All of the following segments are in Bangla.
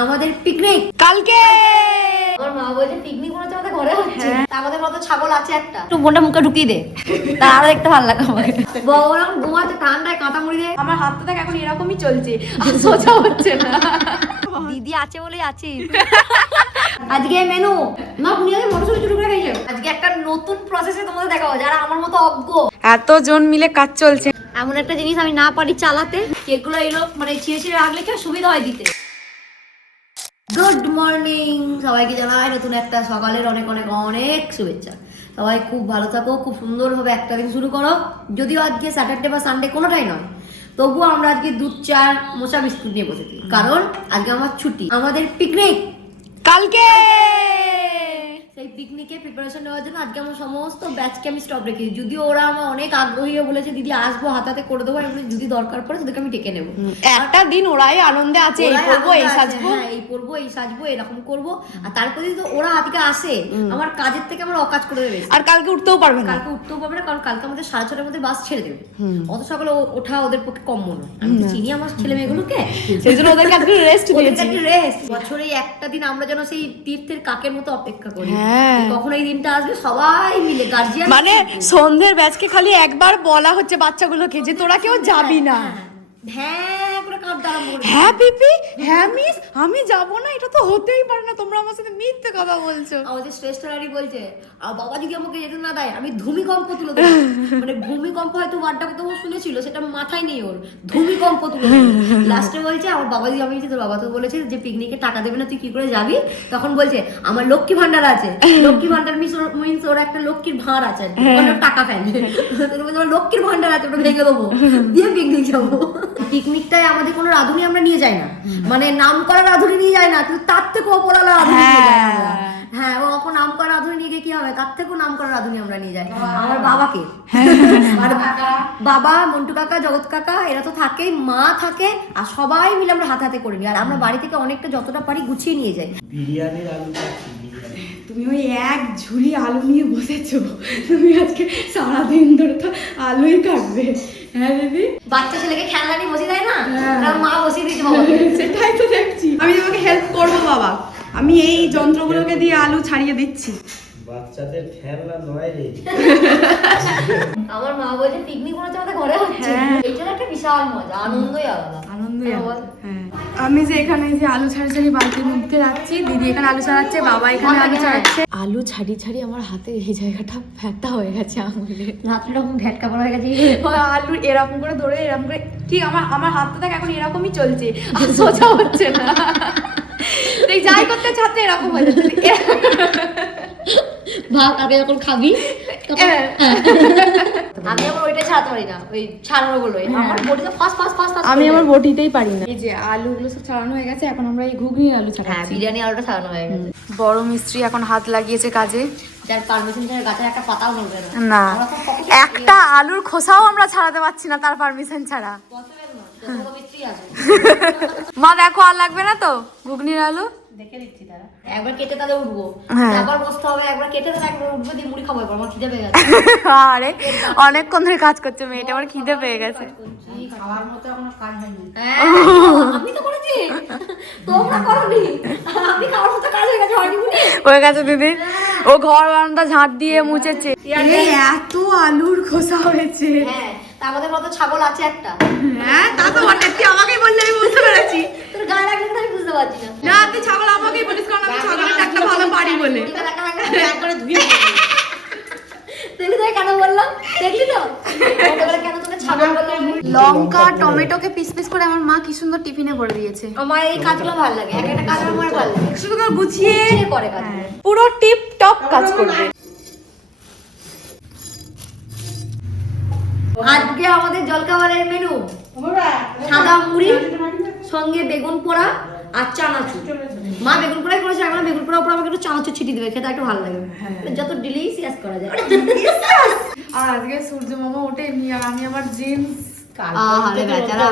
আমাদের পিকনিক কালকে। আমার মা বলছে পিকনিক মনে আমাদের ঘরে হচ্ছে। আমাদের মতো ছাগল আছে একটা, একটু বোনটা মুখে ঢুকিয়ে দে, তা আরো দেখতে ভালো লাগে আমাকে। বড় এখন ঘুমাচ্ছে ঠান্ডায় কাঁথা মুড়ি দিয়ে। আমার হাতটা দেখ এখন এরকমই চলছে, আর সোজা হচ্ছে না। দিদি আছে বলেই আছি। আজকে মেনু না পুনিয়া মটরশুঁটি টুকরা খেয়েছে। আজকে একটা নতুন প্রসেসে তোমাদের দেখাবো, যারা আমার মতো অজ্ঞ। এতজন মিলে কাজ চলছে। এমন একটা জিনিস আমি না পারি চালাতে, কেকগুলো এলো মানে ছিঁড়ে ছিঁড়ে রাখলে কি সুবিধা হয় দিতে। গুড মর্নিং সবাইকে জানাই নতুন একটা সকালের অনেক অনেক অনেক শুভেচ্ছা। সবাই খুব ভালো থাকো, খুব সুন্দরভাবে একটা দিন শুরু করো। যদিও আজকে স্যাটারডে বা সানডে কোনোটাই নয়, তবুও আমরা আজকে দুধ চা মোচা বিস্কুট নিয়ে বসেছি, কারণ আজকে আমার ছুটি। আমাদের পিকনিক কালকে। সেই পিকনিকে প্রিপারেশন নেওয়ার জন্য আজকে আমার সমস্ত ব্যাচকে আমি স্টপ রেখেছি। যদিও ওরা আমার অনেক আগ্রহী বলেছে দিদি আসবো হাতে করে দেবো, আমি যদি দরকার পড়ে তোদেরকে আমি ডেকে নেবো। একটা দিন ওরাই আনন্দে আছে, এই করবো এই সাজবো, হ্যাঁ এই করবো এই সাজবো এরকম করবো। আর তারপরে যদি ওরা আজকে আসে, আমার কাজের থেকে আমার অকাজ করে দেবে। আর কালকে উঠতেও পারবে না, কালকে উঠতেও পারবে না, কারণ কালকে আমাদের 6:30টার মধ্যে বাস ছেড়ে দেবে। অত সকালে ওঠা ওদের পক্ষে কম মনে হয়। আমি চিনি আমার ছেলে মেয়েগুলোকে, সেই জন্য ওদেরকে আজকে রেস্ট দিয়েছি। রেস্ট বছরে একটা দিন আমরা যেন সেই তীর্থের কাকের মতো অপেক্ষা করি, কখন এই দিনটা আসবে সবাই মিলে গার্জিয়ান। মানে সন্ধ্যের ব্যাচকে খালি একবার বলা হচ্ছে বাচ্চাগুলোকে যে তোরা কেউ যাবি না। হ্যাঁ করে কাঁদতে আরম্ভ করে। হ্যাঁ পিপি, হ্যাঁ মিস, আমি যাবো না, এটা তো হতেই পারে না, তোমরা আমার সাথে মিথ্যে কথা বলছো। আমাদের শ্রেষ্ঠ রানী বলছে আর বাবা যদি আমাকে যেতে না দেয় আমি ভূমিকম্প তুলে দেবো। মানে ভূমিকম্প হয়তো ওয়ার্ডটা তো শুনেছিল, সেটা মাথায় নেই ওর, ভূমিকম্প তুলে দেবো। লাস্টে বলছে আমার বাবা যদি আমি তোর বাবা তো বলেছে যে পিকনিকে টাকা দেবে না তুই কি করে যাবি, তখন বলছে আমার লক্ষ্মী ভান্ডার আছে। লক্ষ্মী ভান্ডার মিন্স ওর একটা লক্ষ্মীর ভাঁড় আছে, টাকা ফেলে লক্ষ্মীর ভান্ডার আছে, ওটা ভেঙে দেবো দিয়ে পিকনিক যাবো। পিকনিকটাই আমাদের কোনো রাঁধুনি আমরা নিয়ে যাই না, মানে নাম করা রাঁধুনি নিয়ে যায় না, কিন্তু তার থেকে অপরালা রাঁধুনি নিয়ে যায় আমরা। হ্যাঁ ও এখন নাম করা রাঁধুনি নিয়ে গিয়ে কি হবে, তার থেকেও নাম করা রাঁধুনি আমরা নিয়ে যাই। আমার বাবাকে আর বাবা মন্টু কাকা জগৎ কাকা এরা তো থাকেই, মা থাকে, আর সবাই মিলে আমরা হাতে হাতে করে নিই। আর আমরা বাড়ি থেকে অনেকটা যতটা পারি গুছিয়ে নিয়ে যাই। বিরিয়ানির আলু কাচ্ছি। তুমি ওই এক ঝুড়ি আলু নিয়ে বসেছো, তুমি আজকে সারাদিন ধরে তো আলুই কাটবে। হ্যাঁ দিদি, বাচ্চা ছেলেকে খেলনা নিয়ে বসে দেয় না, মা বসিয়ে দিচ্ছে বাবাকে। সেটাই তো দেখছি। আমি তোমাকে হেল্প করবো বাবা, আমি এই যন্ত্রগুলোকে দিয়ে আলু ছাড়িয়ে দিচ্ছি। বাচ্চাদের খেলনা নয় রে। আমার মা বলছে পিকনিক মনে আমাদের ঘরে হচ্ছে। এইটা একটা বিশাল মজা, আনন্দই আলাদা। হ্যাঁ, আমি যে এখানে যে আলু ছাড়ি বালতির মধ্যে রাখছি, দিদি এখানে আলু ছাড়াচ্ছে, বাবা এখানে আলু ছাড়াচ্ছে। আলু ছাড়ি আমার হাতে এই জায়গাটা ব্যথা হয়ে গেছে, আঙুলে রাত্রে রকম ভ্যাটকা পড়া হয়ে গেছে। আলু এরকম করে ধরে এরকম করে, ঠিক আমার হাতটা দেখ এখন এরকমই চলছে, আর সোজা হচ্ছে না। এই যাই করতে ছাত্র এরকম হয়ে যাচ্ছে। ভাত আগে যখন খাবি আমি আমার ওইটা ছাড়াতে পারি না, ওই ছাড়ানো গুলোই আমার বডিতে ফাস্ট আমি আমার বটিতেই পারি না। এই যে আলুগুলো সব ছাড়ানো হয়ে গেছে, এখন আমরা এই ঘুগনির আলু হ্যাঁ ছাড়াচ্ছি। বিরিয়ানি আলুটা ছাড়ানো হয়ে গেছে। বড় মিস্ত্রি এখন হাত লাগিয়েছে কাজে, যার পারমিশন ছাড়া গাছের একটা পাতাও নড়বে না। না একটা আলুর খোসাও আমরা ছাড়াতে পারছি না তার পারমিশন ছাড়া। মা দেখো আর লাগবে না তো ঘুগনির আলু, দেখে দিচ্ছি তারা একবার কেটে তাহলে উঠবো, আবার বসতে হবে, একবার কেটে তাহলে একবার উঠবো দিয়ে মুড়ি খাবো। আমার খিদে পেয়ে গেছে। আরে অনেকক্ষণ ধরে কাজ করছে মেয়েটা, আমার খিদে পেয়ে গেছে। খাওয়ার মতো এখনো কাজ হয়নি। আমি তো করেছি, তোমরা করোনি। আমি খাওয়ার মতো কাজ হয়ে গেছে, হয়নি বলে হয়ে গেছে দিদি, ও ঘর বারান্দা ঝাঁট দিয়ে মুছেছে। এত আলুর খোসা হয়েছে। হ্যাঁ তা আমাদের মতো ছাগল আছে একটা। হ্যাঁ তা তো বটে, তুই আমাকেই বললি আমি বুঝতে পেরেছি। তোর গায়ে লাগলে তো আমি বুঝতে পারছি না। না তুই ছাগল আমাকেই বলিস, কারণ আমি ছাগলের একটা ভালো পারি বলে। একবারে ধুয়ে দেখলি তো কেন বললাম, দেখলি তো কেন তোকে ছাগল বললাম। লঙ্কা টমেটোকে পিস পিস করে আমার মা কি সুন্দর টিফিনে ভরে দিয়েছে। আমার এই কাজগুলো ভালো লাগে, এক একটা কাজ আমার ভালো লাগে, সুন্দর গুছিয়ে করে কাজ পুরো টিপ টপ কাজ করবে। আজকে আমাদের জলখাবারের মেনু সাদা মুড়ি সঙ্গে বেগুন পোড়া আর চানাচুর। মা বেগুন পোড়াই করেছে, এখন বেগুন পোড়ার উপর আমাকে একটু চানাচুর ছিটিয়ে দেবে, খেতে একটু ভালো লাগে, যত ডিলিশিয়াস করা যায়। আর আজকে সূর্য মামা ওঠে এমনি, আর আমি আমার জিন্স আরে বেচারা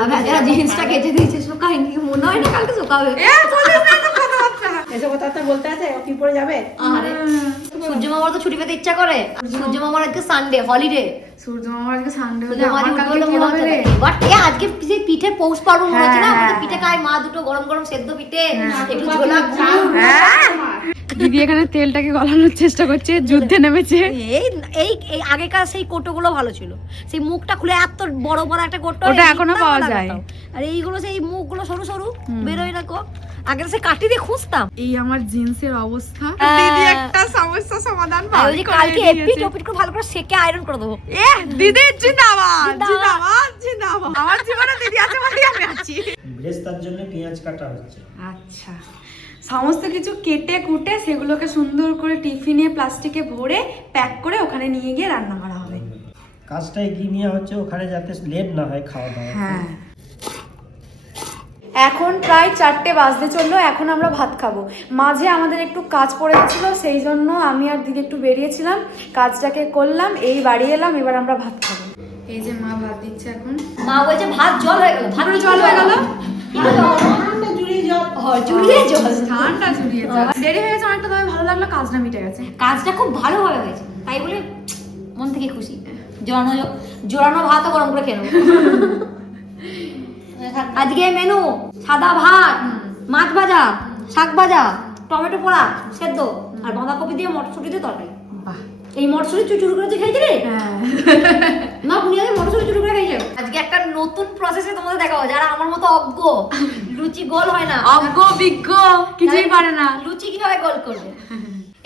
জিন্সটা কেটে দিয়েছে, শুকায়নি, মনে হয় না কালকে শুকাবে। এসব কথা বলতে আছে কি পরে যাবে? আরে সূর্য মামার তো ছুটি পেতে ইচ্ছা করে। সূর্য মামার আজকে সানডে হলিডে। সূর্য মামার আজকে সানডে হলে সূর্য মামা আমার কালকে কি হবে রে? বাট আজকে যে পিঠে পৌষ পার্বণ মনে হচ্ছে না, হ্যাঁ, আমাদের পিঠে খায় মা, দুটো গরম গরম সেদ্ধ পিঠে, হ্যাঁ। একটু ঝোলা গুড়। হ্যাঁ। দিদি এখানে তেলটাকে গলানোর চেষ্টা করছে, যুদ্ধে নেমেছে। এই এই এই আগেকার সেই কোটোগুলো ভালো ছিল, সেই মুখটা খুলে এত বড় বড় একটা কোটো, ওটা এখনো পাওয়া যায়। আর এইগুলো সেই মুখগুলো সরু সরু বেরোয় না কো, আগে সে কাটি দিয়ে খুঁজতাম। এই আমার জিন্সের অবস্থা। হ্যাঁ। দিদি একটা সমস্যা সমাধান আর বার ওই যে করে কালকে দিয়েছে। এপিট ওপিট করে ভালো করে সেকে আয়রন করে দেবো। দিদি জিন্দাবাদ জিন্দাবাদ। জিন্দাবাদ জিন্দাবাদ। আমার জীবনে দিদি আছে বলেই আমি আছি। ব্রেস্তার জন্য পেঁয়াজ কাটা হচ্ছে। আচ্ছা, সমস্ত কিছু কেটে কুটে সেগুলোকে সুন্দর করে টিফিনে প্লাস্টিকে ভরে প্যাক করে ওখানে নিয়ে গিয়ে রান্না করা হবে। কাজটা এগিয়ে নেওয়া হচ্ছে ওখানে, যাতে লেট না হয় খাওয়া দাওয়া। হ্যাঁ, এখন প্রায় 4টে বাজতে চললো, এখন আমরা ভাত খাবো। মাঝে আমাদের একটু কাজ পড়ে গেছিলো, সেই জন্য আমি আর দিদি একটু বেরিয়েছিলাম, কাজটাকে করলাম, এই বাড়ি এলাম, এবার আমরা ভাত খাবো। এই যে মা ভাত দিচ্ছে এখন। মা বলছে ভাত জল হয়ে গেল, ভাত জল হয়ে গেল, জুড়িয়ে জল। ঠান্ডা ঝুড়িয়ে জল। দেরি হয়ে গেছে অনেকটা, তবে ভালো লাগলো, কাজটা মিটে গেছে। কাজটা খুব ভালোভাবে হয়েছে, তাই বলে মন থেকে খুশি। জোরানো জোরানো ভাতও গরম করে খেয়ে নেবো। আজকে মেনু সাদা ভাত, মাছ ভাজা, শাক ভাজা, টমেটো পোড়া সেদ্ধ, আর বাঁধাকপি দিয়ে মটরশুঁটি দিয়ে তরকারি। বাহ, এই মটরশুঁটি চুচুর করে খেয়েছি রে। হ্যাঁ। না বুনিয়াদের মটরশুঁটি চুচুর করে খেয়েছে। আজকে একটা নতুন প্রসেসে তোমাদের দেখাবো, যারা আমার মতো অজ্ঞ, লুচি গোল হয় না, অজ্ঞ বিজ্ঞ কিছুই পারে না। লুচি কিভাবে গোল করবে।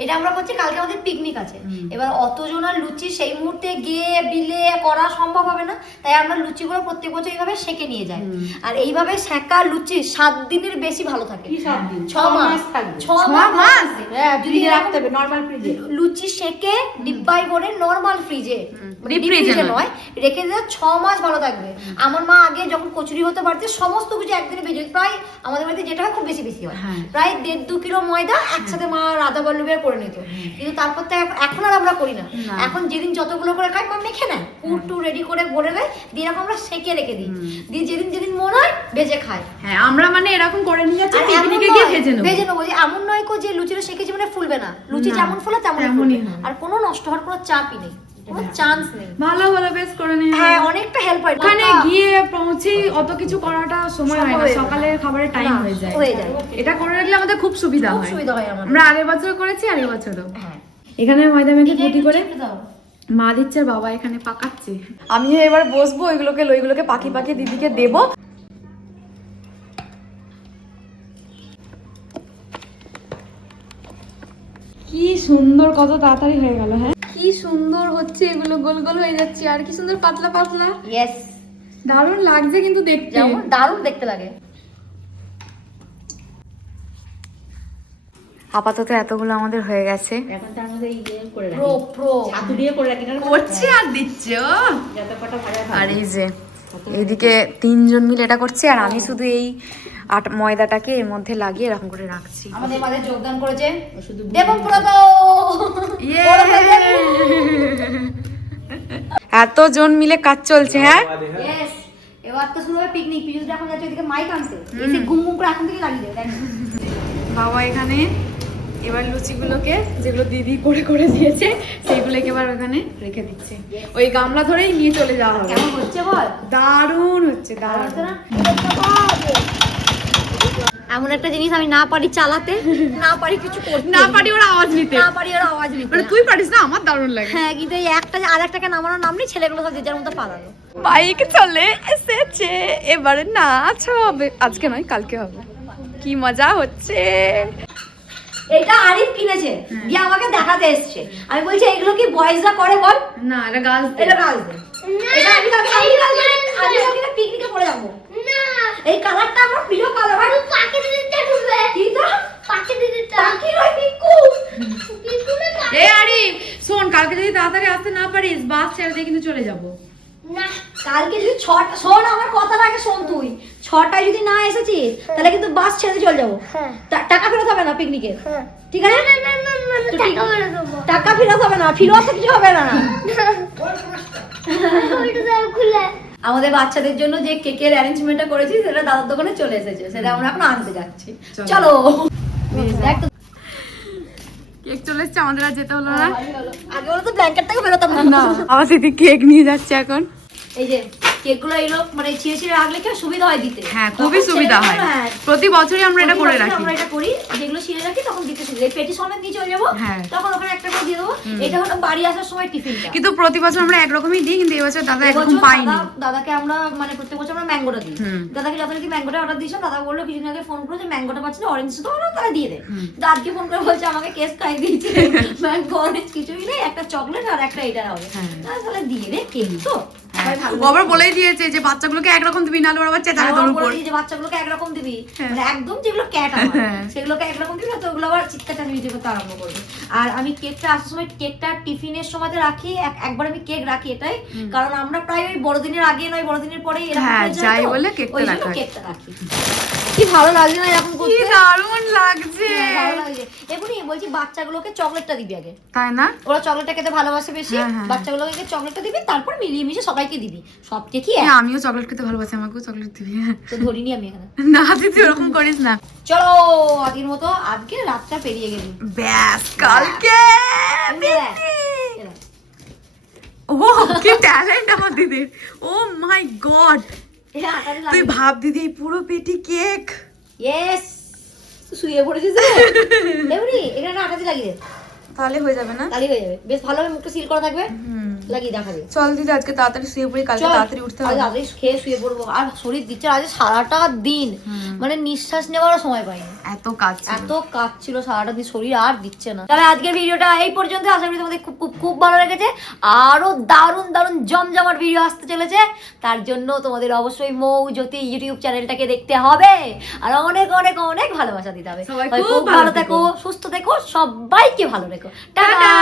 এটা আমরা করছি, কালকে আমাদের পিকনিক আছে। এবার অতজনের লুচি সেই মুহূর্তে গিয়ে বিলে করা সম্ভব হবে না, তাই আমরা লুচিগুলো প্রত্যেক বছর এইভাবে সেকে নিয়ে যাই। আর এইভাবে সেকা লুচি 7 দিনের বেশি ভালো থাকে। 6 মাস থাকবে। 6 মাস যদি রাখতে হবে নরমাল ফ্রিজে। লুচি সেকে ডিব্বায় ভরে নরমাল ফ্রিজে, ডিপ ফ্রিজে নয়, রেখে দিলে 6 মাস ভালো থাকবে। আমার মা আগে যখন কচুরি হতে পারতে সমস্ত কিছু একদিনে ভেজে, প্রায় আমাদের বাড়িতে যেটা হয় খুব বেশি বেশি হয়, প্রায় 1.5-2 কিলো ময়দা একসাথে মা রাধা বল্লভের করে নিত। কিন্তু তারপর তো এখন আর আমরা করি না, এখন যেদিন যতগুলো করে খাই মা মেখে নেয়, পুরটু রেডি করে ভরে দেয়, দিয়ে এরকম আমরা সেকে রেখে দিই, দিয়ে যেদিন যেদিন মনে হয় ভেজে খাই। হ্যাঁ, আমরা মানে এরকম করে নিয়ে যাচ্ছি, আর পিকনিকে গিয়ে ভেজে নেব। ভেজে নেবো, যে এমন নয় কো যে লুচিটা সেকেছি মানে ফুলবে না, লুচি যেমন ফুলে তেমনই হয়, আর কোনো নষ্ট হওয়ার কোনো চাপই নেই, কোনো চান্স নেই। ভালো ভালো বেশ করে নিয়ে। হ্যাঁ, অনেকটা হেল্প হয়। ওখানে গিয়ে পৌঁছে অত কিছু করাটা সময় হয় না, সকালে খাবারের টাইম হয়ে যায়। এটা করে রাখলে আমাদের খুব সুবিধা খুব হয়। সুবিধা হয় আমাদের। আমরা আগের বছর করেছি, আগের বছরও। হ্যাঁ, এখানে ময়দা মেখে গুটি করে দাও। মা দিচ্ছে, আর বাবা এখানে পাকাচ্ছে। আমি এবার বসবো, ওইগুলোকে পাখি পাখি দিদিকে দেবো। কি সুন্দর, কত তাড়াতাড়ি হয়ে গেল। হ্যাঁ, কি সুন্দর হচ্ছে, এগুলো গোল গোল হয়ে যাচ্ছে, আর কি সুন্দর পাতলা পাতলা। ইয়েস, দারুণ লাগছে কিন্তু দেখতে, যেমন দারুণ দেখতে লাগে। আপাতত এতগুলো আমাদের হয়ে গেছে। এখন তার মধ্যে ইয়ে করে রাখি, প্রো ছাতু দিয়ে করে রাখি না, করছে আর দিচ্ছে। যত কটা ভাজা আর এই যে এইদিকে 3 জন মিলে এটা করছে, আর আমি শুধু এই ময়দাটাকে এর মধ্যে লাগিয়ে এরকম করে রাখছি। আমাদের মাঝে যোগদান করেছে দেবম প্রদ। এত জন মিলে কাজ চলছে। হ্যাঁ, ইয়েস, এবার তো শুরু হবে পিকনিক। পিজুস এখন যাচ্ছে এদিকে মাইক আনতে, এসে ঘুম ঘুম করে এখন থেকে লাগিয়ে দেয়। বাবা এখানে এবার লুচিগুলোকে, যেগুলো দিদি করে করে দিয়েছে, সেইগুলোকে এবার ওখানে রেখে দিচ্ছে। ওই গামলা ধরেই নিয়ে চলে যাওয়া হবে। কেমন হচ্ছে বল? দারুণ হচ্ছে, দারুণ। এমন একটা জিনিস আমি না পারি চালাতে, না পারি কিছু করতে, না পারি ওরা আওয়াজ নিতে, না পারি ওরা আওয়াজ নিতে। মানে তুই পারিস না, আমার দারুণ লাগে। হ্যাঁ, কিন্তু এই একটা যে আরেকটাকে নামানোর নাম নেই, ছেলেগুলো সব যে যার মতো পালালো। বাইক চলে এসেছে, এবারে নাচ হবে। আজকে নয়, কালকে হবে। কি মজা হচ্ছে। এটা আরিফ কিনেছে, দিয়ে আমাকে দেখাতে এসছে। আমি বলছি এগুলো কি বয়েজরা করে বল? না, এটা গাছ, এটা গার্লসদের। এটা আমি কালকে পিকনিকে পরে যাবো। না, এই কালারটা আমার প্রিয় কালার। আর পাকে দিতে ঢুকবে কি তো? পাকে দিতে পাকি রই পিকু। পিকু না। এই আরিফ শোন, কালকে যদি তাড়াতাড়ি আসতে না পারিস, বাস ছেড়ে দিয়ে কিন্তু চলে যাব। না, কালকে যদি 6টা, শোন আমার কথাটা আগে শোন তুই। 6টায় যদি না এসেছিস তাহলে কিন্তু বাস ছেড়ে চলে যাবো। টাকা ফেরত হবে না পিকনিকে, ঠিক আছে? টাকা ফেরত হবে না, ফিরত কিছু হবে না। আমাদের বাচ্চাদের জন্য যে কেকের অ্যারেঞ্জমেন্টটা করেছি সেটা দাদার দোকানে চলে এসেছে, সেটা আমরা এখন আনতে যাচ্ছি। চলো। কেক চলে এসেছে, আমাদের আর যেতে হলো না। আগে বলো তো ব্ল্যাঙ্কেট থেকে বেরোতাম না আমার দিদি কেক নিয়ে যাচ্ছে এখন। এই যে কেকগুলো এলো মানে ছিঁড়ে ছিঁড়ে রাখলে কি সুবিধা হয় দিতে। হ্যাঁ খুবই সুবিধা হয়, হ্যাঁ, প্রতি বছরই আমরা এটা করে রাখি। আমরা এটা করি, যেগুলো ছিঁড়ে রাখি তখন দিতে সুবিধা। এই পেটি সমেত নিয়ে চলে যাবো, হ্যাঁ। তখন ওখানে একটা করে দিয়ে দেবো। এটা হলো বাড়ি আসার সময় টিফিনটা। কিন্তু প্রতি বছর আমরা একরকমই দিই, কিন্তু এবছর দাদা একরকম এবছর পাইনি। দাদাকে আমরা মানে প্রত্যেক বছর আমরা ম্যাঙ্গোটা দিই। দাদাকে যথারীতি ম্যাঙ্গোটা অর্ডার দিয়েছিলাম, দাদা বললো কিছুদিন আগে ফোন করে যে ম্যাঙ্গোটা পাচ্ছি না, অরেঞ্জ তো ওরা তারা দিয়ে দেয়। দাদকে ফোন করে বলছে আমাকে কেস খাই দিয়েছে, ম্যাঙ্গো অরেঞ্জ কিছুই নেই, একটা চকলেট আর একটা এটা হবে। তাহলে দিয়ে দে, কেক তো আবার বলেই দিয়েছে যে বাচ্চাগুলোকে একরকম দিবি, নাহলে ওরা আবার চেঁচাবে তোর উপর। যে বাচ্চাগুলোকে একরকম দিবি, মানে একদম যেগুলো ক্যাট সেগুলোকে একরকম দিবি না, তো ওগুলো আবার চিৎকার চালিয়ে করতে আরম্ভ করবে। আর আমি কেকটা আসার সময় কেকটা টিফিনের সময় রাখি, একবার আমি কেক রাখি এটাই, কারণ আমরা প্রায় ওই বড়দিনের আগে নয় বড়দিনের পরেই যাই বলে কেকটা রাখি। কি ভালো লাগছে না এখন করতে, কি দারুণ লাগছে। ভালো লাগছে। এমনি বলছি বাচ্চাগুলোকে চকলেটটা দিবি আগে, তাই না? ওরা চকলেটটা খেতে ভালোবাসে বেশি, বাচ্চাগুলোকে চকলেটটা দিবি, তারপর মিলিয়ে মিশে সবাইকে দিবি। সব কেকই হ্যাঁ, আমিও চকলেট খেতে ভালোবাসি, আমাকেও চকলেট দিবি। তো ধরিনি আমি এখানে। না দিদি ওরকম করিস না। চলো আজকের মতো আজকে রাতটা পেরিয়ে গেলি, ব্যাস কালকে ও কি ট্যালেন্ট আমার দিদির, ও মাই গড। তুই ভাব দিদি পুরো পেটি কেক। ইয়েস, শুয়ে পড়েছিস দেবনি, এখানে আটাতে লাগিয়ে দে, তাহলে হয়ে যাবে না? তাহলে হয়ে যাবে, বেশ ভালোভাবে মুখটা সিল করা থাকবে, লাগিয়ে দেখাবে। চল দিদি আজকে তাড়াতাড়ি শুয়ে পড়ি, কালকে তাড়াতাড়ি উঠতে হবে। তাড়াতাড়ি খেয়ে শুয়ে পড়বো, আর শরীর দিচ্ছে আজ সারাটা দিন, মানে নিঃশ্বাস নেওয়ারও সময় পাইনি, এত কাজ এত কাজ ছিল সারাটা দিন, শরীর আর দিচ্ছে না। তাহলে আজকের ভিডিওটা এই পর্যন্ত, আশা করি তোমাদের খুব খুব খুব ভালো লেগেছে। আরো দারুণ দারুণ জমজমাট ভিডিও আসতে চলেছে, তার জন্য তোমাদের অবশ্যই মৌ জ্যোতি ইউটিউব চ্যানেলটাকে দেখতে হবে, আর অনেক অনেক অনেক ভালোবাসা দিতে হবে। সবাই খুব ভালো থেকো, সুস্থ থেকো, সবাইকে ভালো রেখো, টাটা।